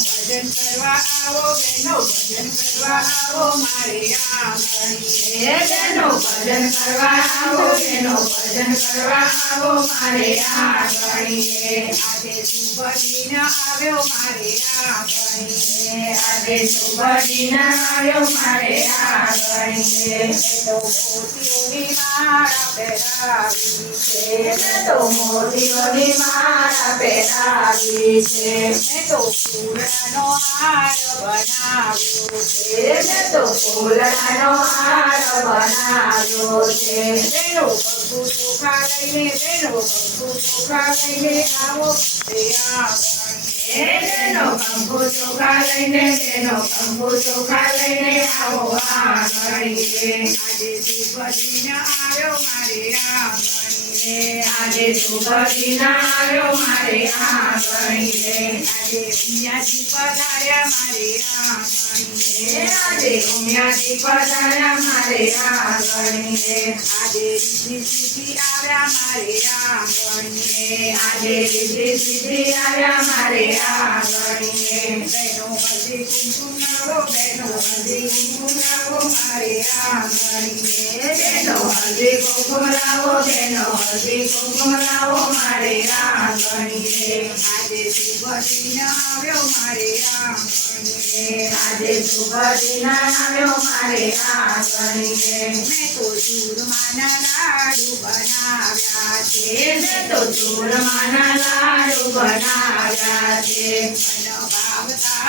ભજન કરવા ભજન કરવા મારે આંગણીએ બેનો ભજન કરવા મારે આંગણીએ આજે શુભ દિન આવ્યો મારે આંગણીએ દિન આવ્યો મારે આંગણીએ તો મોતીઓની માળા પહેરાવી છે મેં તો મોતીઓની માળા પહેરાવી છે મેં તો ફૂલનો હાર બનાવ્યો છે મેં તો ફૂલડાનો હાર બનાવ્યો છે બેનો પગું ચોખા લઈને બેનો પગું ચોખા લઈને આવો તે આંગણીએ હે બેનો કંકુ ચોખા લઈને બેનો કંકુ ચોખા લઈને આવો આંગણીએ આજે આવ્યો મારે આંગણીએ આજે આવ્યો મારે આંગણીએ આજે ઉમિયાજી પધાર્યા મારે આ આજે ઉમિયાથી આજે રીતિ સીધી આવ્યા મારે આ આજે સીધી લાવો મારે આંગણીએ બેનો હળદી કુમકુમ લાવો બેનો હળદી કુમકુમ લાવો મારે આંગણીએ આજે શુભ દિન આવ્યો મારે આંગણીએ આજે શુભ દિન આવ્યો મારે આંગણીએ મેં તો ચૂરમાના લાડુ બનાવ્યા છે મેં તો ચૂરમાના લાડુ બનાવ્યા છે મન ભાવતા